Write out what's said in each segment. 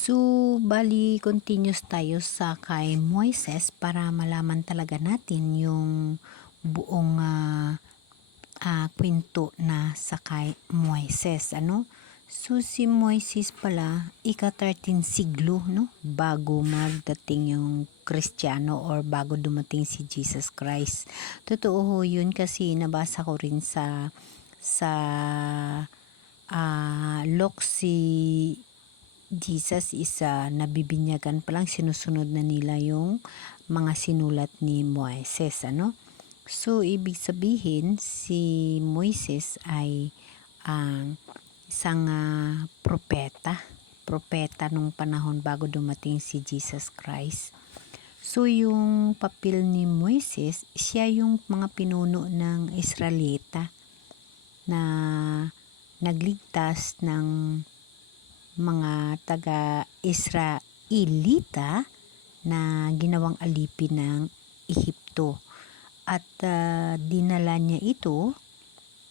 So, bali continuous tayo sa kay Moises para malaman talaga natin yung buong kwento na sa kay Moises, ano? So, si Moises pala, ika-13 siglo, no? Bago magdating yung Kristiyano or bago dumating si Jesus Christ. Totoo ho yun kasi nabasa ko rin sa Luke si Jesus is nabibinyagan pa lang, sinusunod na nila yung mga sinulat ni Moises, ano? So, ibig sabihin, si Moises ay isang propeta nung panahon bago dumating si Jesus Christ. So, yung papel ni Moises, siya yung mga pinuno ng Israelita na nagligtas ng mga taga-Israelita na ginawang alipin ng Ehipto. At dinala niya ito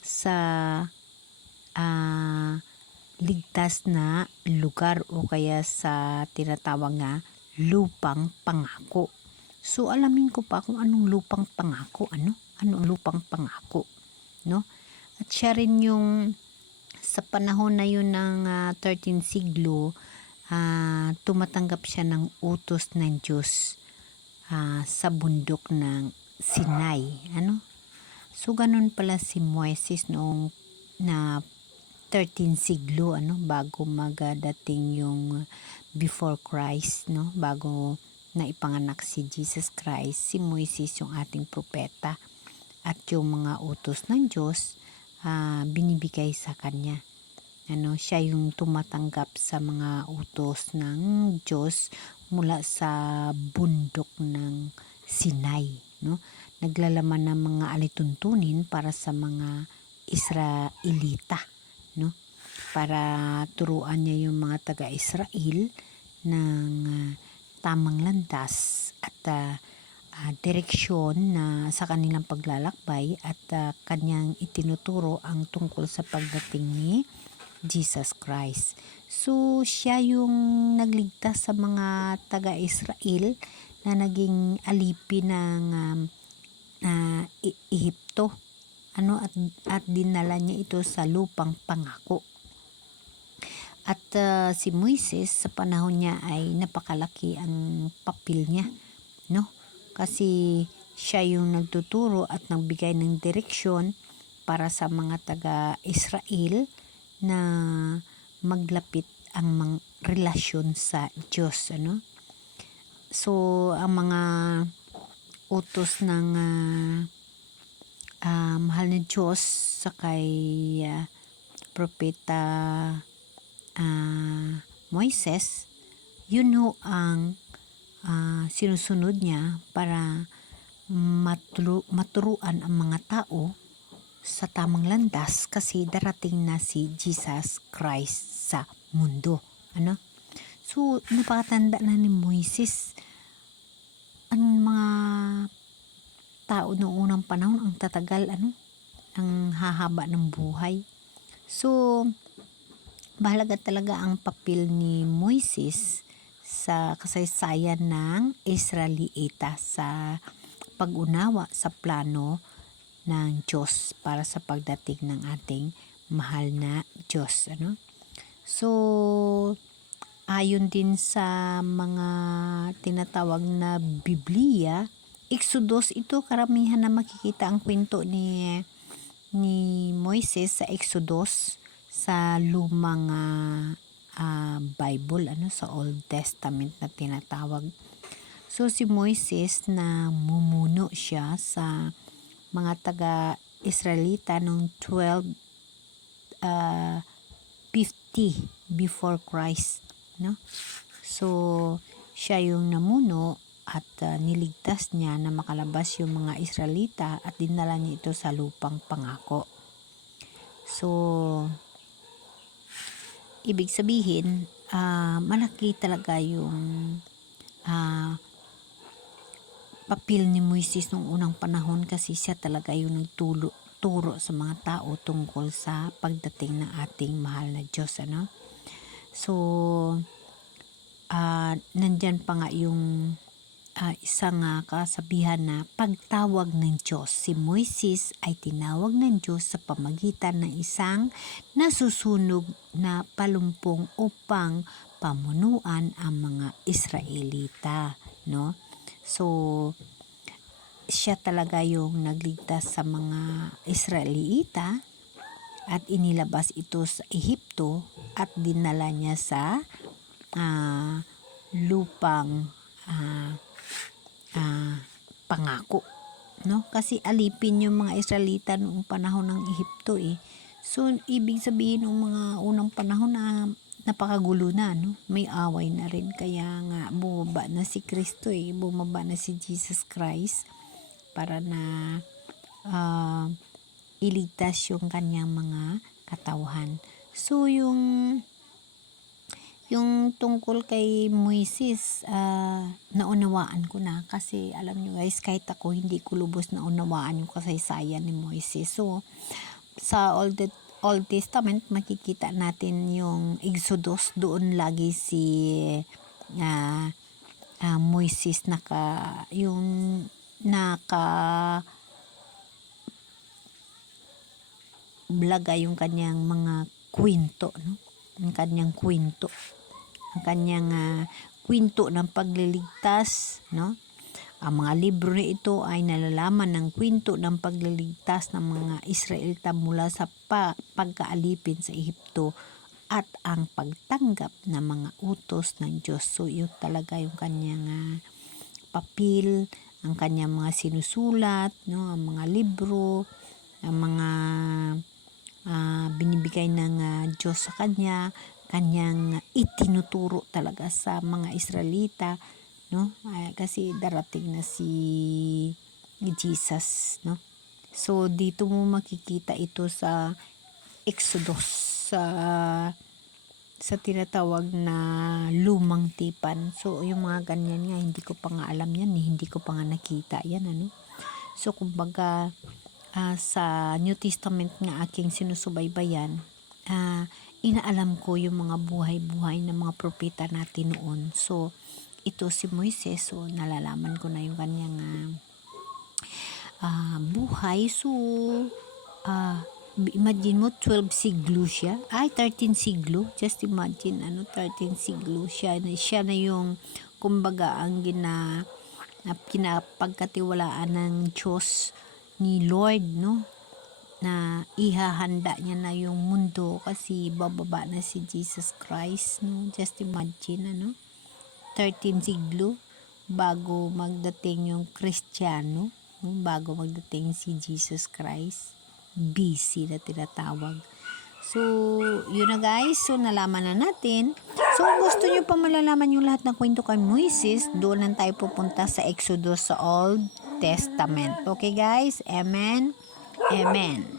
sa ligtas na lugar o kaya sa tinatawag na lupang pangako. So, alamin ko pa kung anong lupang pangako, ano ang lupang pangako, no? At siya rin yung sa panahon na yun ng 13 siglo, tumatanggap siya ng utos ng Diyos sa bundok ng Sinai, ano? So, ganun pala si Moises noong na 13 siglo, ano, bago magdating yung before Christ, no? Bago na ipanganak si Jesus Christ, si Moises yung ating propeta at yung mga utos ng Diyos binibigay sa kanya. Ano, siya yung tumatanggap sa mga utos ng Diyos mula sa bundok ng Sinai, no? Naglalaman ng mga alituntunin para sa mga Israelita, no? Para turuan niya yung mga taga-Israel ng tamang landas at direksyon na sa kanilang paglalakbay at kanyang itinuturo ang tungkol sa pagdating ni Jesus Christ. So, siya yung nagligtas sa mga taga-Israel na naging alipin ng Ehipto. Ano, at dinala niya ito sa lupang pangako. At si Moises sa panahon niya ay napakalaki ang papel niya, no? Kasi siya yung nagtuturo at nagbigay ng direksyon para sa mga taga-Israel na maglapit ang relasyon sa Diyos, ano? So, ang mga utos ng mahal na Diyos sa kay propeta Moises, yun ho ang sinusunod niya para maturuan ang mga tao sa tamang landas kasi darating na si Jesus Christ sa mundo, ano? So, napakatanda na ni Moises. Ang mga tao noong unang panahon ang tatagal, ano? Ang hahaba ng buhay. So, mahalaga talaga ang papel ni Moises sa kasaysayan ng Israelita sa pag-unawa sa plano ng Diyos para sa pagdating ng ating mahal na Diyos, ano? So, ayon din sa mga tinatawag na Biblia, Exodus, ito karamihan na makikita ang kwento ni Moises sa Exodus sa lumang Bible, ano, sa Old Testament na tinatawag. So, si Moises na mumuno siya sa mga taga-Israelita noong 1250 before Christ, no? So, siya yung namuno at niligtas niya na makalabas yung mga Israelita at dinala niya ito sa lupang pangako. So, ibig sabihin, malaki talaga yung papel ni Moises nung unang panahon kasi siya talaga yung nagturo sa mga tao tungkol sa pagdating ng ating mahal na Diyos, ano? So, andyan pa nga yung isang kasabihan na pagtawag ng Diyos. Si Moises ay tinawag ng Diyos sa pamagitan ng isang nasusunog na palumpong upang pamunuan ang mga Israelita, no? So, siya talaga yung nagligtas sa mga Israelita at inilabas ito sa Ehipto at dinala niya sa lupang pangako, no? Kasi alipin yung mga Israelita noong panahon ng Ehipto So ibig sabihin ng mga unang panahon na napakagulo na, no? May away na rin, kaya nga bumaba na si Kristo bumaba na si Jesus Christ para na iligtas yung kanyang mga katauhan. So yung tungkol kay Moises, naunawaan ko na, kasi alam nyo guys, kahit ako hindi ko lubos naunawaan yung kasaysayan ni Moises. So sa Old Testament makikita natin yung Exodus, doon lagi si Moises yung blaga yung kanyang mga kwento, no? Ang kanyang kwento ng pagliligtas, no? Ang mga libro na ito ay nalalaman ng kwento ng pagliligtas ng mga Israelita mula sa pagkaalipin sa Ehipto at ang pagtanggap ng mga utos ng Diyos. So yun talaga yung kanyang papel, ang kanyang mga sinusulat, no? Ang mga libro, ang mga binibigay ng Diyos sa kanyang itinuturo talaga sa mga Israelita, no? Kasi darating na si Jesus, no? So dito mo makikita ito sa Exodus, sa tinatawag na lumang tipan. So yung mga ganyan nga, hindi ko pa nga alam yan, hindi ko pa nga nakita yan, ano? So kumbaga sa New Testament nga aking sinusubaybayan, inaalam ko yung mga buhay-buhay ng mga propeta natin noon. So ito si Moises, so nalalaman ko na yung kanyang buhay. So imagine mo, 12 siglo siya, 13 siglo, just imagine, 13 siglo siya na yung kumbaga ang pinapagkatiwalaan ng Diyos ni Lord, no? Na ihahanda niya na yung mundo kasi bababa na si Jesus Christ, no? Just imagine, 13 siglo bago magdating yung Kristiyano, no? Bago magdating si Jesus Christ, BC na tinatawag. So yun na guys, so nalaman na natin. So kung gusto nyo pa malalaman yung lahat ng kwento kay Moises, doon lang tayo pupunta sa Exodus sa Old Testament. Okay guys? Amen? Amen.